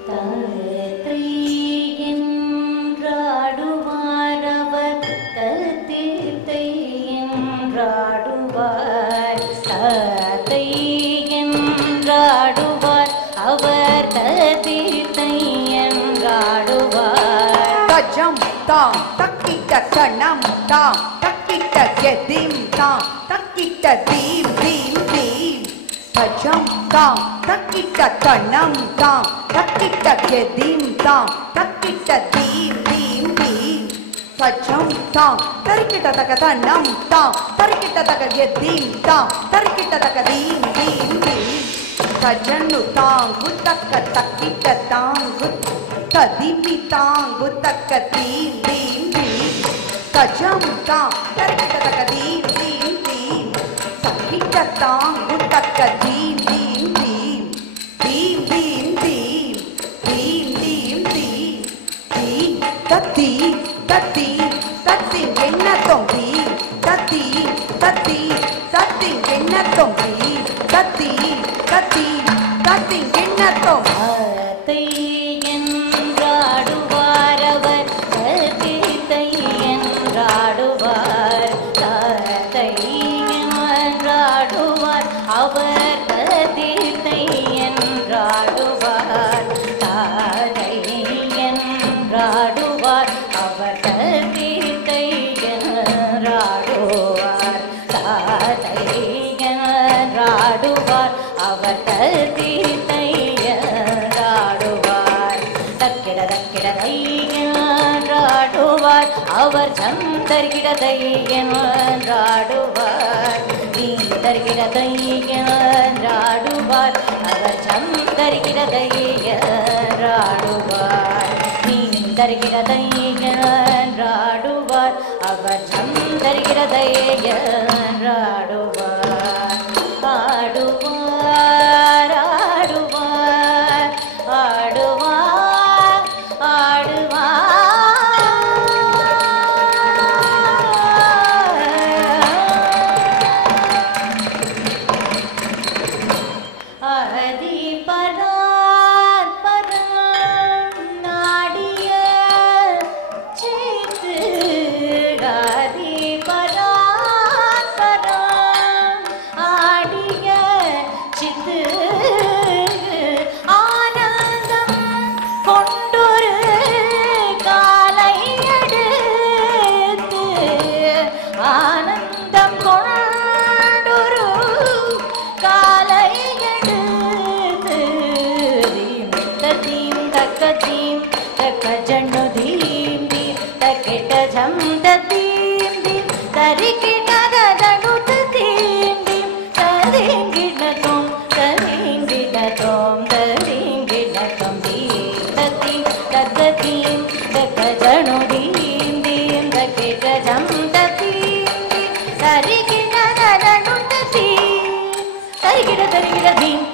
தத்தை என்றாடுவார் அவர் தீர்த்தை என்றாடுவார் தத்தை என்றாடுவார் அவர் தீர்த்தை என்றாடுவார் தஜம் தாம் தக்கிட்ட கணம் தாம் தக்கிட்ட கெதிம் தாம் தக்கிட்ட தீம் தீம் தீம் தஜம் தாம் தக்கிட்ட கணம் தாம் தக்கிட்ட கெதிம் தாம் தக்கிட்ட தீம் தீம் தீம் தஜம் தாம் தரிக்கிட்ட தக தனம் தாம் தரிக்கிட்ட தக கெதிம் தாம் தரிக்கிட்ட தக தீம் தீம் தீம் தஜன்னு தாம் குத்தக்க தக்கிட்ட தாம் குத் ததிமி தாங்கு தக்க தீம் தீம் தீம் தஜம் தாம் தரிக்கிட்ட தக்க தீம் தீம் தீம் தக்கிட்ட தாங்கு தக்க theme theme theme theme theme theme theme theme theme theme தத்தி தத்தி தத்தி என்ன தொங்கி தத்தி தத்தி தத்தி என்ன தொங்கி தத்தி தத்தி தத்தி என்ன தொங்கி என்றாடுவார் அவர் தீர்த்தை என்றாடுவார் தத்தை என்றாடுவார் அவர் தீர்த்தை என்றாடுவார் தாதை என்றாடுவார் அவர் தீர்த்தை என்றாடுவார் தாதை என்றாடுவார் அவர் தீர்த்தை என்றாடுவார் தக்கிடதை என்றாடுவார் அவர் சந்தர்கிடதை என்றாடுவார் தீந்தர்கிடதை என்றாடுவார் அவர் சந்தர்கிடதை என்றாடுவார் தீந்தர்கிடதை என்றாடுவார் அவர் சந்தர்கிடதை என்றாடுவார் ஆடுவார் ஆடுவார் ஆடுவார் ஆடுவார் அதி பரார் பரார் நாடிய சேத்து அதி பரார் பரார் ஆடிய சித்து ஆனந்தம் கொண்டொரு காலை எடுத்து ஆனந்தம் கொண்டொரு காலை எடுத்து தீம் தீம் தக்க ஜன்னு தீம் தீம் தக்கிட்ட ஜம் தீம் தீம் தரிக்கிட்ட ஜன்னு தீம் தீம் தரிங்கிட்ட தோம் தரிங்கிட்ட தோம் தரிங்கிட்ட தோம் தீம் தக்க தீம் தக்க ஜன்னு தீம் தீம் தக்கிட்ட ஜம் தீம் தீம் தரிக்கிட்ட ஜன்னு தீம் தரிகிட தரிகிட தீம்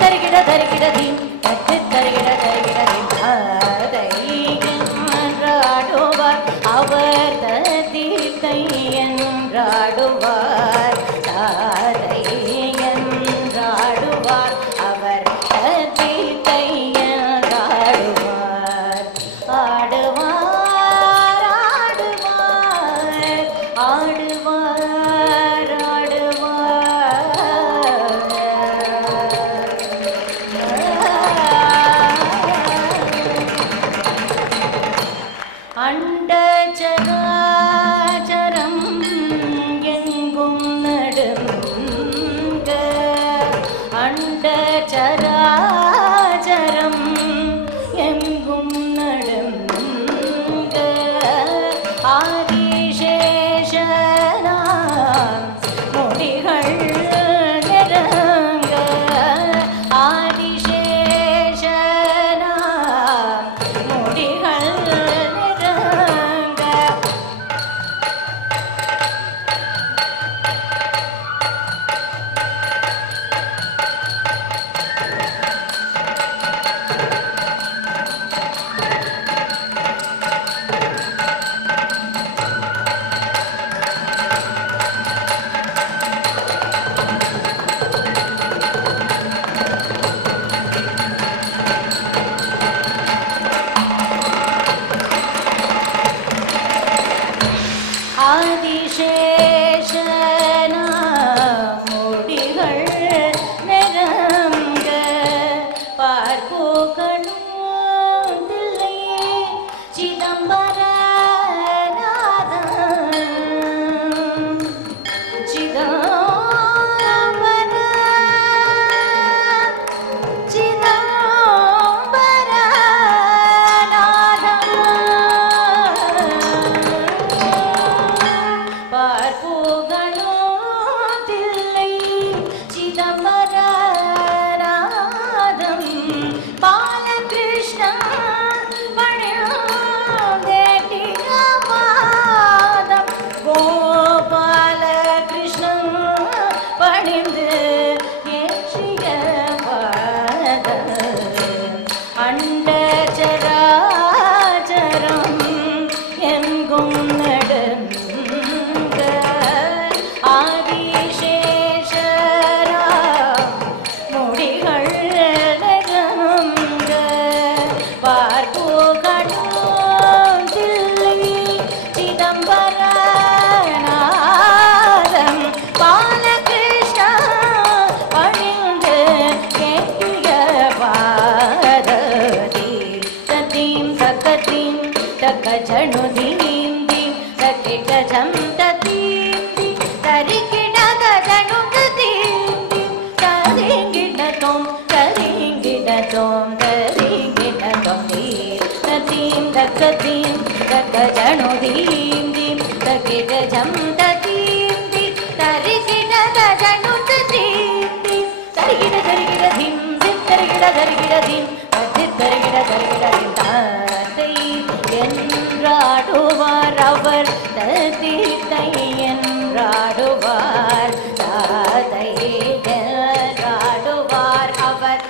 தரிகிட தரிகிட தீம் தட்டு தரிகிட தரிகிட தீம் தாதை என்றாடுவார் அவர் தீர்த்தை என்றாடுவார் தாதை என்றாடுவார் அவர் தீர்த்தை என்றாடுவார் ஆடுவார் ஆடுவார் ஆடுவார் அண்டச்சராச்சரம் எங்கும் நடுங்க அண்டச்சராச்சரம் எங்கும் நடுங்க ஆதிசேஷனாம் முடிகள் நெருங்க ஆதிசேஷனாம் முடிகள் நெருங்க தீம் தகஜனு தீம் தீம் தகிட ஜம் தீம் தீம் தரிகிட தஜனு தீம் தீம் தரிகிட தரிகிட தீம் தீம் தரிகிட தரிகிட தீம் தரிகிட தரிகிட தீம் தாத்தை என்றாடுவார் அவர் தீத்தை என்றாடுவார் தாத்தை என்றாடுவார் அவர்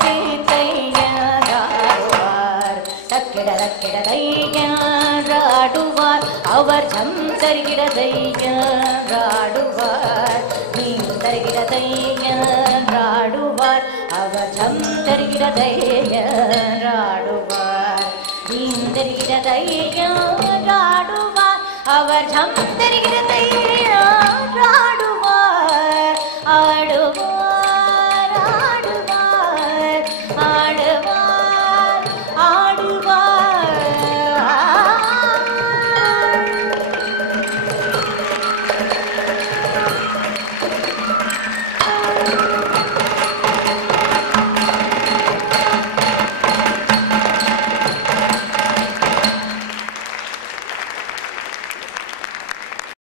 தீத்தை என்றாடுவார் தக்கிடதை என்றாடுவார் அவர் ஜம் தருகிறதை என்றாடுவார் நீம் தருகிறதை என்றாடுவார் அவர் ஜம் தருகிறதை என்றாடுவார் நீம் தருகிறதை என்றாடுவார் அவர் ஜம் தருகிறதை என்றாடுவார் ஆடுவார்